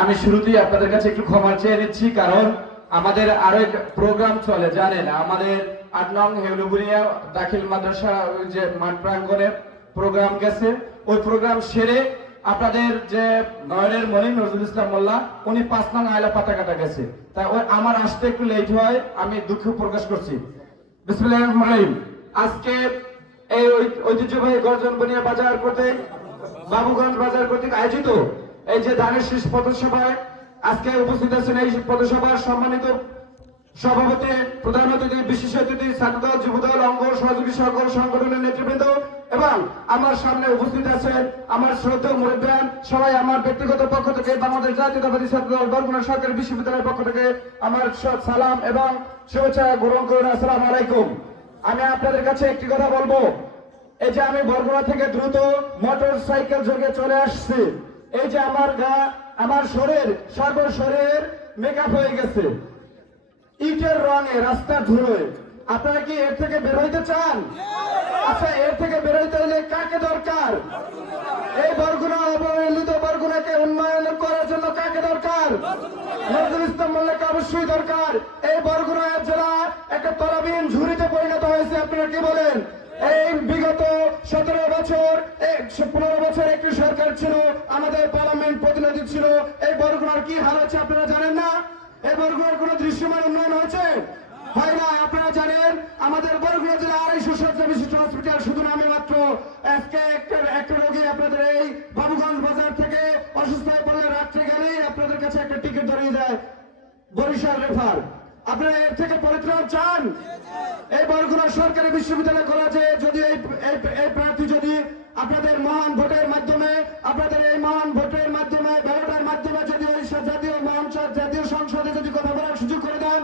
আমি শুরুতেই আপনাদের কাছে একটু ক্ষমা চেয়ে নিচ্ছি, কারণ আমাদের আরো এক প্রোগ্রাম চলে জানেন। আমাদের ৮ নং হেউলুবুনিয়া দাখিল মাদ্রাসা ওই যে মাঠ প্রাঙ্গণে প্রোগ্রাম গেছে, ওই প্রোগ্রাম সেরে আপনাদের যে নয়নের মনির নজরুল ইসলাম মোল্লা উনি ৫ নং আয়লা পাতাকাটা গেছে, তাই ওই আমার আসতে একটু লেট হয়, আমি দুঃখ প্রকাশ করছি। বিসমিল্লাহির রহমানির রহিম। আজকে এই ঐতিহ্যবাহী গর্জন বনিয়া বাজার কর্তৃক বাবুগঞ্জ বাজার কর্তৃক আয়োজিত এই যে ধানের শীষ পথসভায় আজকে উপস্থিত আছেন এই পথসভার সম্মানিত সভাপতি, প্রধান অতিথি, বিশেষ অতিথি, ছাত্রদল, যুবদল, অঙ্গ সহযোগী সকল সংগঠনের নেতৃবৃন্দ এবং আমার সামনে উপস্থিত আছেন আমার শ্রদ্ধেয় মুরব্বিয়ান। সবাই আমার ব্যক্তিগত পক্ষ থেকে বাংলাদেশ জাতীয়তাবাদী ছাত্রদল বরগুনা সরকারি বিশ্ববিদ্যালয়ের পক্ষ থেকে আমার সালাম এবং শুভেচ্ছা গ্রহণ করুন। আসসালামু আলাইকুম। আমি আপনাদের কাছে একটি কথা বলবো, এই যে আমি বরগুনা থেকে দ্রুত মোটর সাইকেল যোগে চলে আসছি, এই যে আমার গা, আমার শরীর, সর্বশরীর মেকআপ হয়ে গেছে ইটের রঙে, রাস্তার ধুলোয়। আপনারা কি এর থেকে বের হইতে চান? আচ্ছা, এর থেকে বের হইতে হলে কাকে দরকার? এই বরগুনা অবহেলিত বরগুনাকে উন্নয়ন করার জন্য কাকে দরকার? নজরুল ইসলাম মোল্লাকে অবশ্যই দরকার। এই বরগুনা জেলা একটা তলাবিহীন ঝুড়িতে পরিণত হয়েছে। আপনারা কি বলেন? এই বিগত 17 বছর 15 বছর একটি সরকার ছিল, আমাদের পার্লামেন্ট প্রতিনিধি ছিল। এই বরগুনার কি হাল হচ্ছে আপনারা জানেন না? এই বরগুনার কোন দৃশ্যমান উন্নয়ন হয়েছে? হয় না। আপনারা জানেন আমাদের বরগুনা জেলা 250 শয্যা বিশিষ্ট হসপিটাল, শুধু নামে মাত্র। আজকে একটা রোগী আপনাদের এই বাবুগঞ্জ বাজার থেকে অসুস্থ হয়ে পড়লে রাত্রে গেলেই আপনাদের কাছে একটা টিকিট ধরিয়ে যায় বরিশাল রেফার। আপনারা এর থেকে পরিত্রাণ চান? এই বরগুনা সরকারি বিশ্ববিদ্যালয় কলেজে যদি এই প্রার্থী যদি আপনাদের মহান ভোটের মাধ্যমে, আপনাদের এই মহান ভোটের মাধ্যমে, ব্যালটের মাধ্যমে যদি ওই জাতীয় মঞ্চ, জাতীয় সংসদে যদি কথা বলার সুযোগ করে দেন,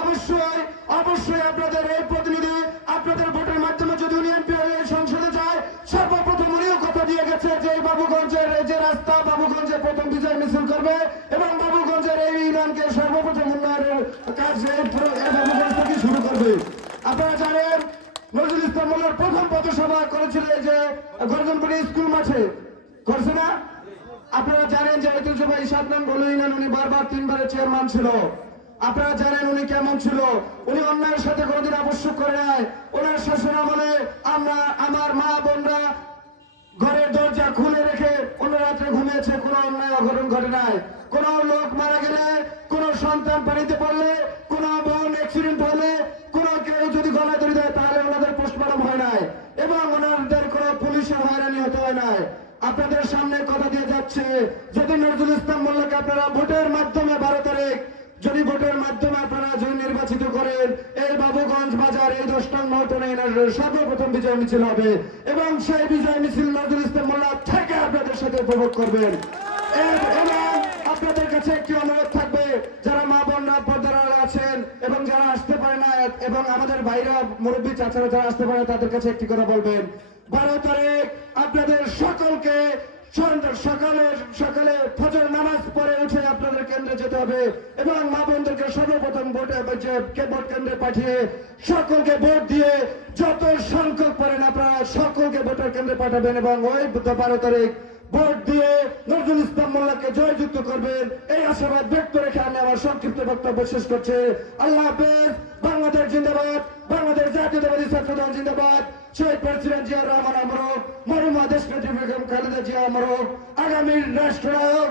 অবশ্যই অবশ্যই আপনাদের এই প্রতিনিধি আপনাদের ভোটের মাধ্যমে যদি উনি এমপি হয়ে সংসদে যায়, সর্বপ্রথম উনিও কথা দিয়ে গেছে যে এই বাবুগঞ্জের এই যে রাস্তা, বাবুগঞ্জে প্রথম বিজয় মিছিল করবে এবং বাবুগঞ্জের এই ইউনিয়নকে সর্বপ্রথম উন্নয়নের কাজ এই বাবুগঞ্জ থেকে শুরু করবে। আপনারা জানেন নজরুল ইসলাম মোল্লার প্রথম পথসভা করেছিল এই যে গর্জনপুরি স্কুল মাঠে, করছে না? আপনারা জানেন যে ঐতিহ্যবাহী 7 নং বলে ইউনিয়ন উনি বারবার 3বারের চেয়ারম্যান ছিল। আপনারা জানেন উনি কেমন ছিল। উনি অন্যায়ের সাথে কোনোদিন আবশ্যক করে নাই। ওনার শাসন আমলে আমরা, আমার মা বোনরা ঘরের দরজা খুলে রেখে অন্য রাত্রে ঘুমিয়েছে, কোনো অন্যায় অঘটন ঘটে নাই। কোন লোক মারা গেলে, কোন সন্তান পানিতে পড়লে, কোন বোন অ্যাক্সিডেন্ট হলে, কোন কেউ যদি গলায় দড়ি দেয় তাহলে ওনাদের পোস্টমর্টম হয় নাই এবং ওনাদের কোন পুলিশের হয়রানি হতে হয় নাই। আপনাদের সামনে কথা দিয়ে যাচ্ছে, যদি নজরুল ইসলাম মোল্লাকে আপনারা ভোটের মাধ্যমে 12 তারিখ যদি ভোটের মাধ্যমে আপনারা যদি নির্বাচিত করেন, এই বাবুগঞ্জ বাজার এই 10 নং মহকুমা সর্বপ্রথম বিজয় মিছিল হবে এবং সেই বিজয় মিছিল নজরুল ইসলাম মোল্লা থেকে আপনাদের সাথে উপভোগ করবেন। এবং আপনাদের কাছে একটি অনুরোধ থাকবে, যারা মা বোনরা পর্দার আড়ালে আছেন এবং যারা আসতে পারে না, এবং আমাদের ভাইরা মুরব্বী চাচারা যারা আসতে পারে তাদের কাছে একটি কথা বলবেন, 12 তারিখ আপনাদের সকলকে সকালে ফজর নামাজ পড়ে উঠে আপনাদের কেন্দ্রে যেতে হবে এবং মা বোনদেরকে সর্বপ্রথম ভোট কেন্দ্রে পাঠিয়ে সকলকে ভোট দিয়ে যত সংখ্যক পারেন আপনারা সকলকে ভোটের কেন্দ্রে পাঠাবেন এবং ওই 12 তারিখ ভোট দিয়ে নজরুল ইসলাম মোল্লাকে জয়যুক্ত করবেন। এই আশাবাদ ব্যক্ত রেখে আমি আমার সংক্ষিপ্ত বক্তব্য শেষ করছি। আল্লাহ হাফেজ। বাংলাদেশ জিন্দাবাদ, বাংলাদেশ জাতীয়তাবাদী ছাত্রদল জিন্দাবাদ। শহীদ প্রেসিডেন্ট জিয়া রহমান আমরক, মরহুমা দেশনেত্রী বেগম খালেদা জিয়া আমরক, আগামীর রাষ্ট্রনায়ক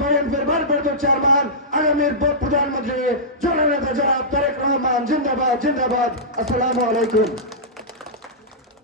বিএনপির ভারপ্রাপ্ত চেয়ারম্যান, আগামীর প্রধানমন্ত্রী জননেতা জনাব তারেক রহমান জিন্দাবাদ জিন্দাবাদ। আসসালামু আলাইকুম।